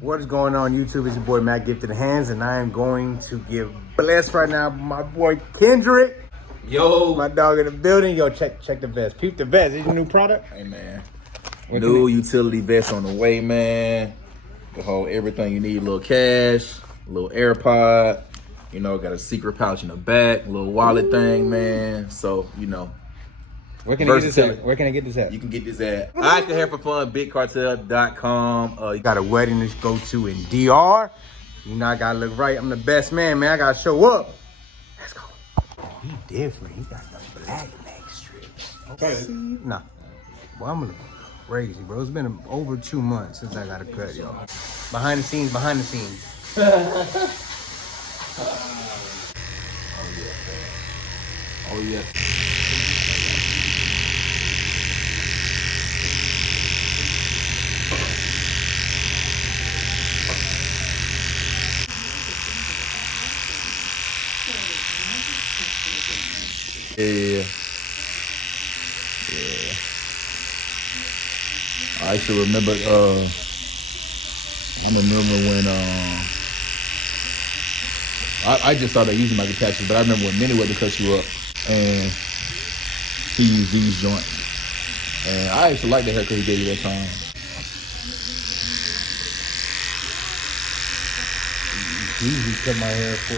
What is going on, YouTube? It's your boy Matt Gifted Hands, and I am going to give blessed right now my boy Kendrick. Yo, my dog in the building. Yo, check the vest. Peep the vest. Is your new product? Hey man, new utility vest on the way, man. To hold everything you need. A little cash, a little AirPod. You know, got a secret pouch in the back, a little wallet thing, man. So you know. Where can I get this at? Where can I get this at? You can get this at I Can Have For Fun, BigCartel.com. You got a wedding to go to in DR. You know I gotta look right. I'm the best man, man. I gotta show up. Let's go. Oh, he different. He got the black neck strips. Okay. Nah. Well, I'm gonna look crazy, bro. It's been over 2 months since I got a cut, yo. Behind the scenes, behind the scenes. Oh yeah. Yeah. I actually remember I remember when I just started using my patches, but I remember when Minnie went to cut you up and he used these joints. And I actually liked the haircut he gave you that time. Jeezy cut my hair for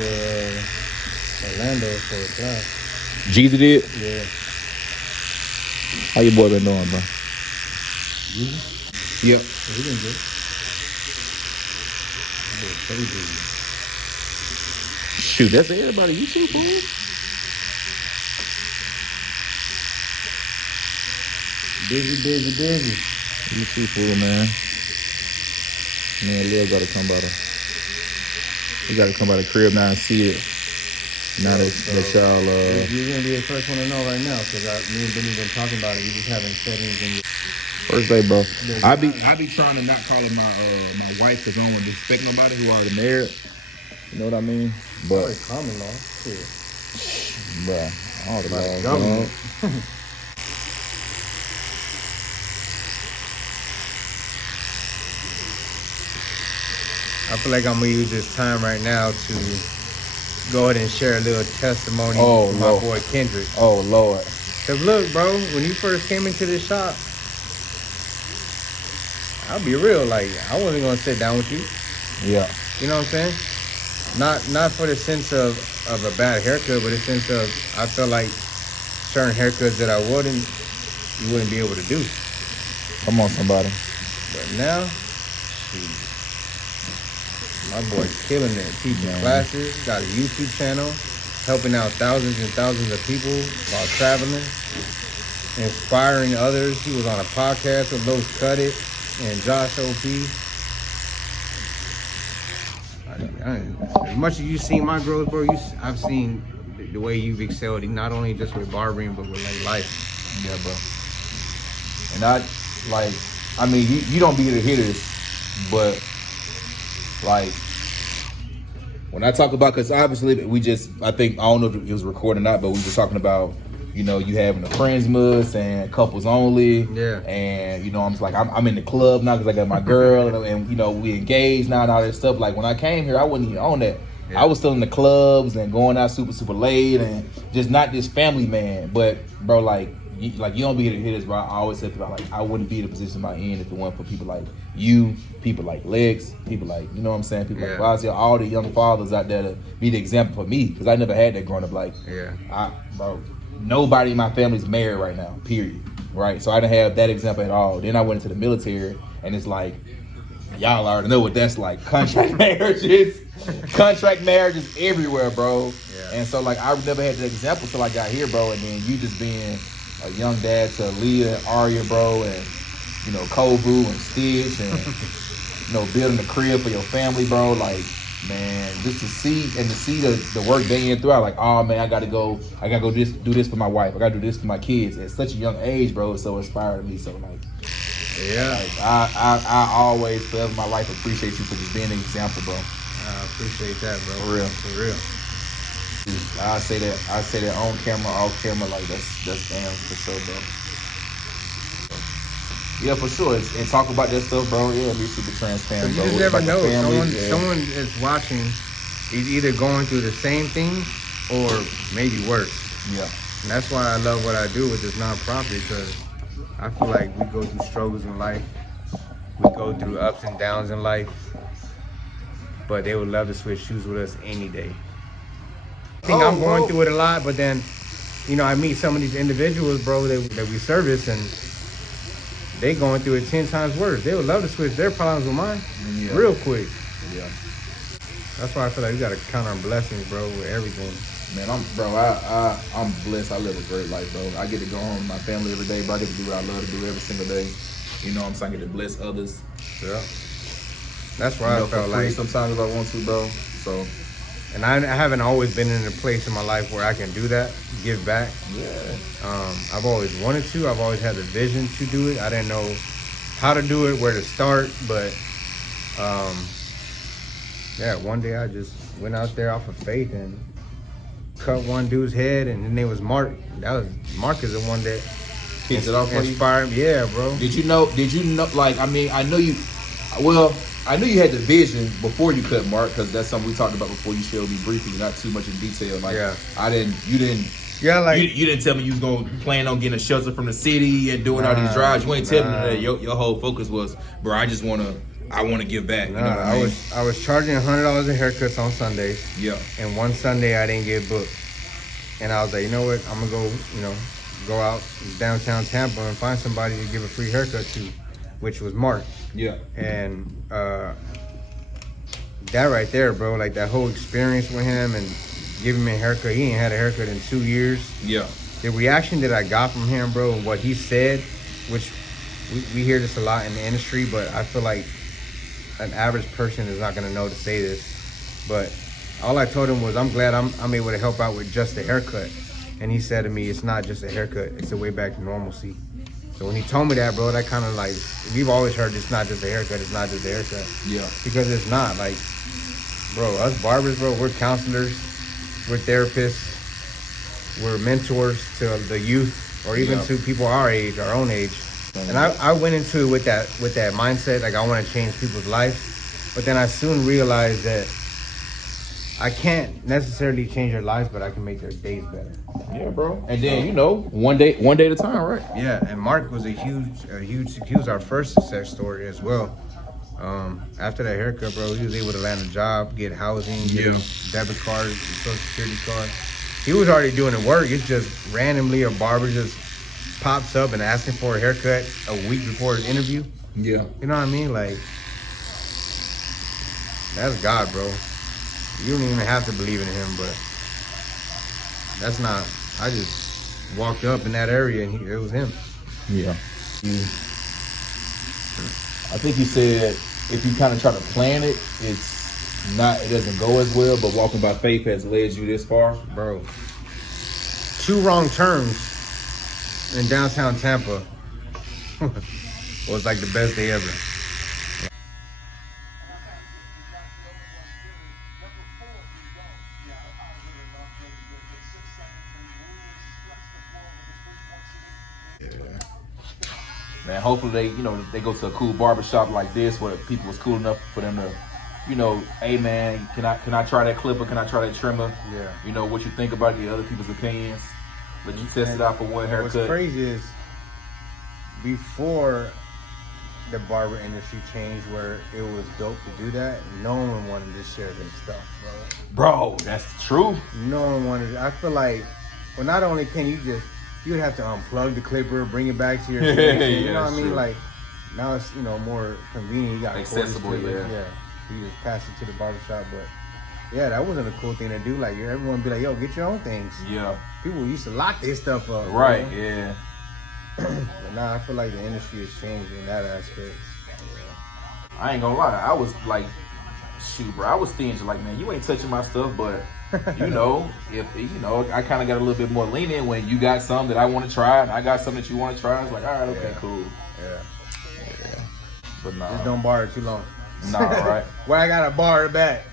Orlando for a class. Jeezy did? Yeah. How your boy been doing, bro? Jeezy? Yep. Yeah, he been good. Shoot, that's everybody YouTube for? Busy. YouTube for, man. Man, Lil gotta come by the. We gotta come by the crib now and see it. Now that y'all you're gonna be the first one to know right now, because me and Benny been talking about it. You just haven't said anything. First day, bbro. I be trying to not call it my wife, because I don't want to disrespect nobody who already married. You know what I mean? But it's common law. Yeah. Bro, all the laws, government. I feel like I'm gonna use this time right now to go ahead and share a little testimony with my boy Kendrick. Oh Lord. Cause look, bro, when you first came into this shop, I'll be real, like I wasn't gonna sit down with you. Yeah. You know what I'm saying? Not for the sense of a bad haircut, but the sense of I felt like certain haircuts that you wouldn't be able to do. Come on, somebody. But now, my boy's killing it. Teaching classes, got a YouTube channel, helping out thousands and thousands of people while traveling, inspiring others. He was on a podcast with Los Cut It and Josh OP. As much as you've seen my growth, bro, I've seen the way you've excelled, not only just with barbering, but with like life. Yeah, bro. And I mean, you don't be here to hear this, but like, when I talk about, because obviously I don't know if it was recorded or not, but we were talking about, you know, you having a friendsmas and couples only. Yeah. And, you know, I'm just like, I'm in the club now because I got my girl and, you know, we engaged now and all that stuff. Like, when I came here, I wasn't even on that. Yeah. I was still in the clubs and going out super, super late and just not this family man. But, bro, like you don't be here to hear this, bro. I always said about, like, I wouldn't be in the position I'm in if it weren't for people like you, people like Lex, people like, you know what I'm saying, people like Razia, all the young fathers out there to be the example for me, because I never had that growing up. Like, bro, nobody in my family's married right now, period. Right? So I didn't have that example at all. Then I went into the military, and it's like, y'all already know what that's like. Contract marriages everywhere, bro. Yeah. And so, like, I never had that example till I got here, bro. And then you just being a young dad to Leah and Arya, bro, and, you know, Kovu and Stitch, and, you know, building a crib for your family, bro. Like, man, just to see the work day in through out, like, oh man, I gotta go do this for my wife, I gotta do this for my kids at such a young age, bro. It's so inspiring to me. So like, I always forever my life appreciate you for just being an example, bro. I appreciate that, bro. For real. I say that on camera, off camera, like that's damn for sure, bro. Yeah, for sure. And talk about that stuff, bro. Yeah, be super transparent. You Bro. just never About the know. family, Someone is watching is either going through the same thing or maybe worse. Yeah. And that's why I love what I do with this nonprofit, because I feel like we go through struggles in life. We go through ups and downs in life. But they would love to switch shoes with us any day. I think I'm going through it a lot, but then, you know, I meet some of these individuals, bro, that we service, and they going through it 10 times worse. They would love to switch their problems with mine real quick. Yeah. That's why I feel like we gotta count our blessings, bro, with everything. Man, I'm blessed. I live a great life, bro. I get to go home with my family every day, bro. I get to do what I love to do every single day. You know what I'm saying? I get to bless others. Yeah. That's why I felt like sometimes if I want to, bro. So, and I haven't always been in a place in my life where I can do that, give back. yeah. I've always wanted to. I've always had the vision to do it. I didn't know how to do it, where to start, but yeah, one day I just went out there off of faith and cut one dude's head, and his name was Mark. Mark is the one that Kicked it off for you? inspired me. Yeah, bro. Did you know? Like, I mean, I know you. Well, I knew you had the vision before you cut Mark, because that's something we talked about before. You showed me briefly, not too much in detail. Like, yeah. You didn't. Yeah, like you didn't tell me you was gonna plan on getting a shelter from the city and doing all these drives. You ain't telling me that. Your whole focus was, bro, I wanna give back. You know what I mean? I was charging $100 in haircuts on Sundays. Yeah. And one Sunday I didn't get booked, and I was like, you know what? I'm gonna go out downtown Tampa and find somebody to give a free haircut to, which was Mark. Yeah. And that right there, bro, like that whole experience with him and giving me a haircut. He ain't had a haircut in 2 years. Yeah. The reaction that I got from him, bro, and what he said, which we hear this a lot in the industry, but I feel like an average person is not gonna know to say this. But all I told him was, I'm glad I'm able to help out with just a haircut. And he said to me, it's not just a haircut, it's a way back to normalcy. So when he told me that, bro, that kind of like, we've always heard it's not just a haircut, it's not just a haircut. Yeah. Because it's not. Like, bro, us barbers, bro, we're counselors, we're therapists, we're mentors to the youth, or even to people our age, our own age. And I went into it with that mindset, like I want to change people's lives. But then I soon realized that I can't necessarily change their lives, but I can make their days better. Yeah, bro. And then, one day at a time, right? Yeah, and Mark was he was our first success story as well. After that haircut, bro, he was able to land a job, get housing, get a debit card, social security card. He was already doing the work. It's just randomly a barber just pops up and asking for a haircut a week before his interview. Yeah. You know what I mean? Like, that's God, bro. You don't even have to believe in him, but that's not. I just walked up in that area and it was him. Yeah. I think you said if you kind of try to plan it, it doesn't go as well, but walking by faith has led you this far. Bro, 2 wrong turns in downtown Tampa was like the best day ever. Man, hopefully they go to a cool barbershop like this where people was cool enough for them to, hey man, can I try that clipper? Can I try that trimmer? Yeah. What you think about the other people's opinions. Let you test it out for one haircut. What's crazy is before the barber industry changed where it was dope to do that, no one wanted to share their stuff, bro. Bro, that's true. No one wanted. I feel like, well, not only can you would have to unplug the clipper, bring it back to your station, you know what I mean? True. Like, now it's, more convenient. You got accessible, yeah. You just pass it to the barbershop, but yeah, that wasn't a cool thing to do. Like, everyone would be like, yo, get your own things. Yeah. People used to lock their stuff up. Right, yeah. But now I feel like the industry has changed in that aspect. I ain't gonna lie, I was like, shoot, bro, I was thinking like, man, you ain't touching my stuff, but if I kind of got a little bit more lenient when you got some that I want to try and I got some that you want to try. It's like, all right, okay, cool. Yeah. But nah. Just don't bar it too long. Nah, right. Where I gotta bar it back.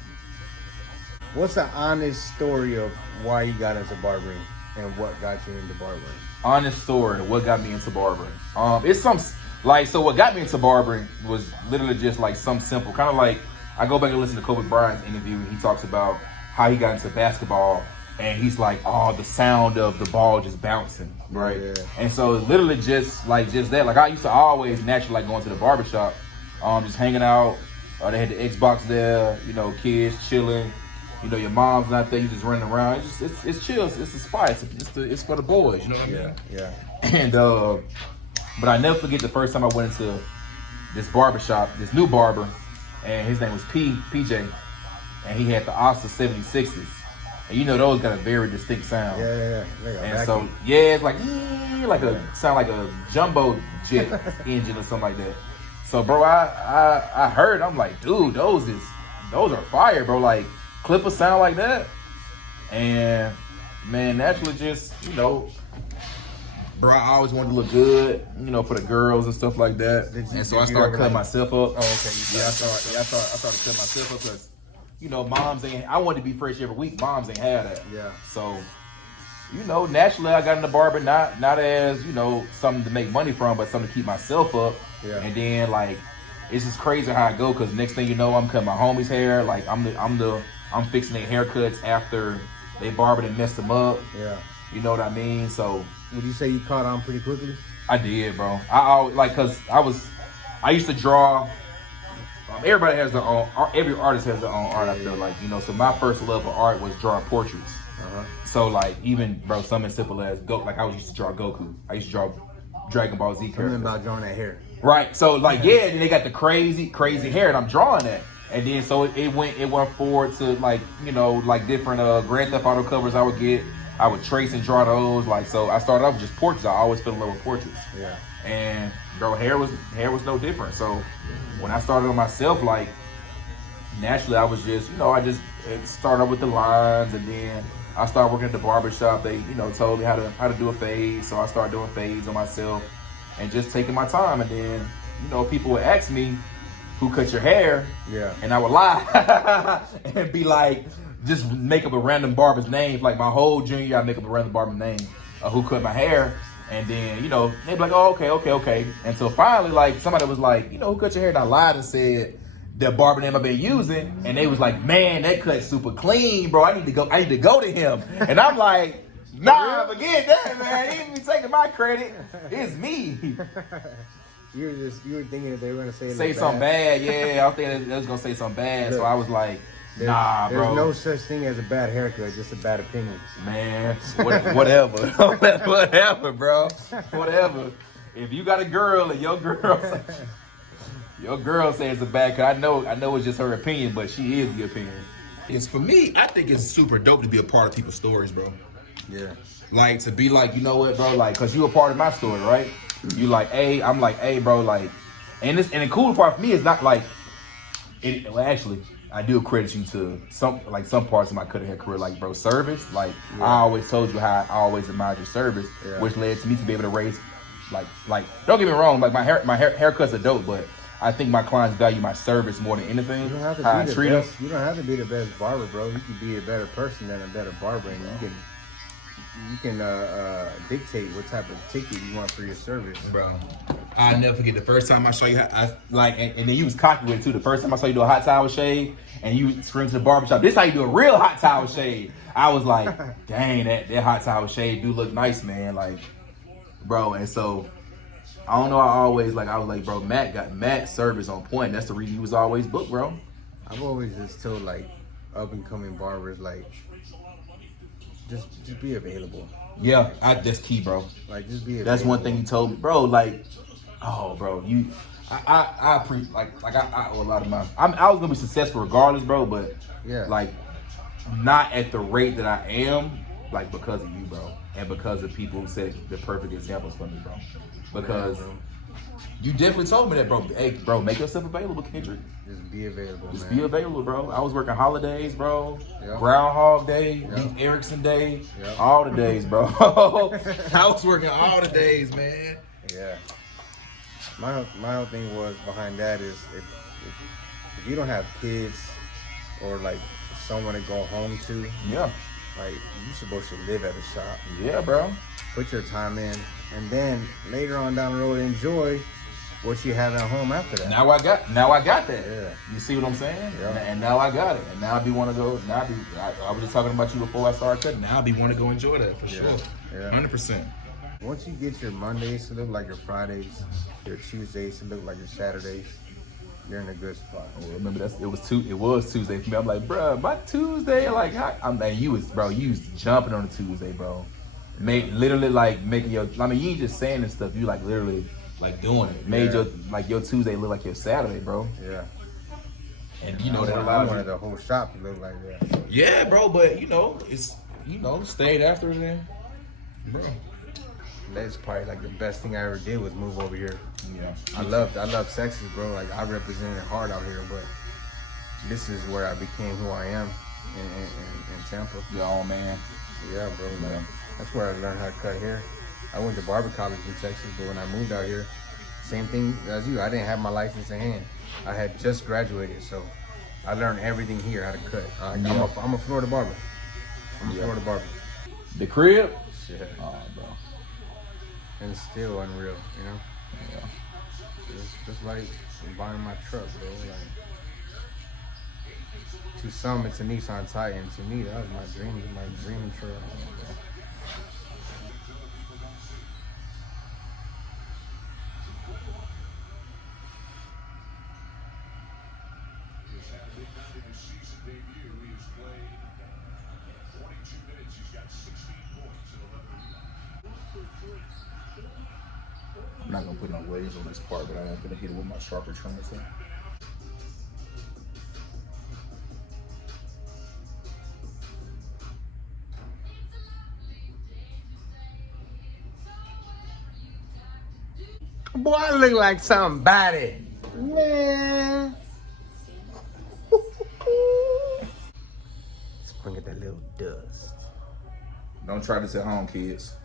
What's the honest story of why you got into barbering and what got you into barbering? Honest story, what got me into barbering? It's some Like, so what got me into barbering was literally just like some simple, kind of like, I go back and listen to Kobe Bryant's interview, and he talks about how he got into basketball, and he's like, oh, the sound of the ball just bouncing, right? Yeah. And so literally just that. Like, I used to always naturally like going to the barbershop, just hanging out. They had the Xbox there, you know, kids chilling. You know, your mom's not there, you just running around. It's chill. It's a spot. It's for the boys. You know what I mean? Yeah. And but I never forget the first time I went into this barbershop, this new barber, and his name was PJ, and he had the Osta 76s. And you know those got a very distinct sound. Yeah. And so it's like sound like a jumbo jet engine or something like that. So bro, I heard, I'm like, dude, those are fire, bro. Like, clippers sound like that. And man, naturally just, you know, bro, I always wanted to look good, you know, for the girls and stuff like that. And so I started cutting myself up. Oh, okay. I started cutting myself up because, you know, I wanted to be fresh every week. Moms ain't have that. Yeah. So, you know, naturally I got in the barber not as, you know, something to make money from, but something to keep myself up. Yeah. And then like, it's just crazy how I go, because next thing you know, I'm cutting my homie's hair. Like I'm fixing their haircuts after they barbered and messed them up. Yeah. You know what I mean? So Would you say you caught on pretty quickly? I did, bro. I always, like, cause I used to draw. Everybody has their own. Every artist has their own art. I feel like, you know. So my first love of art was drawing portraits. So like, even bro, something as simple as like I used to draw Goku. I used to draw Dragon Ball Z characters. Something about drawing that hair. Right. So like, then they got the crazy hair, and I'm drawing that. And then so it went forward to, like, you know, like different Grand Theft Auto covers I would get. I would trace and draw those. Like, so I started off with just portraits. I always fell in love with portraits. Yeah. And bro, hair was no different. So when I started on myself, like, naturally I was just, you know, it started off with the lines, and then I started working at the barbershop. They, you know, told me how to do a fade. So I started doing fades on myself and just taking my time. And then, you know, people would ask me, who cut your hair? Yeah. And I would lie and be like, just make up a random barber's name. Like my whole junior year, I make up a random barber's name of who cut my hair. And then, you know, they'd be like, oh, okay. And so finally, like, somebody was like, you know, who cut your hair? And I lied and said the barber name I've been using. And they was like, man, that cut super clean, bro. I need to go to him. And I'm like, nah, forget that, man. He ain't even taking my credit. It's me. You were thinking that they were gonna say something bad. Yeah, I was thinking they was gonna say something bad. Look, so I was like, nah, bro. There's no such thing as a bad haircut, just a bad opinion. Man, whatever. Whatever, bro. Whatever. If you got a girl and your girl says it's a bad cut, I know it's just her opinion, but she is the opinion. It's, for me, I think it's super dope to be a part of people's stories, bro. Yeah. Like, to be like, you know what, bro, like, cause you a part of my story, right? You like, hey, I'm like, hey, bro, like, and the cool part for me is not like, well, actually, I do credit you to some parts of my cut hair career, like, bro, service. Like, yeah. I always told you how I always admired your service, which led to me to be able to raise, like, don't get me wrong, like, my haircuts are dope, but I think my clients value my service more than anything. You don't have to how be I treat the best. them. You don't have to be the best barber, bro. You can be a better person than a better barber, and you can dictate what type of ticket you want for your service, bro. I'll never forget the first time I saw you. And then you was cocky with it too. The first time I saw you do a hot towel shave, and you screamed to the barbershop, "This how you do a real hot towel shave." I was like, "Dang, that hot towel shave do look nice, man." Like, bro, and so I don't know. I was like, bro, Matt got service on point. That's the reason he was always booked, bro. I've always just told like up and coming barbers, like, just be available. Yeah, that's key, bro. Like, just be available. That's one thing he told me, bro. Like, oh, bro, I owe a lot of my. I was gonna be successful regardless, bro. But like, not at the rate that I am, like, because of you, bro, and because of people who set the perfect examples for me, bro. Because you definitely told me that, bro. Hey, bro, make yourself available, Kendrick. Just be available, Just man. be available, bro. I was working holidays, bro. Yep. Groundhog Day, Yep. Leif Erikson Day, Yep. all the days, bro. I was working all the days, man. Yeah. My whole thing was behind that is if you don't have kids or like someone to go home to, Yeah. like, you're supposed to live at the shop. Yeah, bro. Put your time in, and then later on down the road, enjoy what you have at home after that. Now I got that. Yeah. You see what I'm saying? Yeah. And now I got it. And now I be want to go. I was just talking about you before I started cutting. Now I be want to go enjoy that for sure. Yeah. 100%. Once you get your Mondays to look like your Fridays, your Tuesdays to look like your Saturdays, you're in a good spot. Oh, remember it was Tuesday for me. I'm like, bro, my Tuesday, like, you was jumping on a Tuesday, bro. Literally like making you ain't just saying this stuff. You like literally like doing it. Made your Tuesday look like your Saturday, bro. Yeah. And that I allows wanted the whole shop to look like that. Yeah, bro. But it's stayed after it, then, bro. That's probably like the best thing I ever did was move over here. Yeah. I love Texas, bro. Like I represented hard out here, but this is where I became who I am in Tampa. Your own man. Yeah, bro. Man. That's where I learned how to cut hair. I went to barber college in Texas, but when I moved out here, same thing as you. I didn't have my license in hand. I had just graduated, so I learned everything here how to cut. I'm a Florida barber. I'm a Florida barber. The crib? Shit. Oh, bro. And it's still unreal, you know? Yeah. It's just like buying my truck, bro. Like, to some, it's a Nissan Titan. To me, that was my dream truck. I'm not gonna put no waves on this part, but I am gonna hit it with my sharper trimmers though. Boy, I look like somebody. Man. Let's bring it that little dust. Don't try this at home, kids.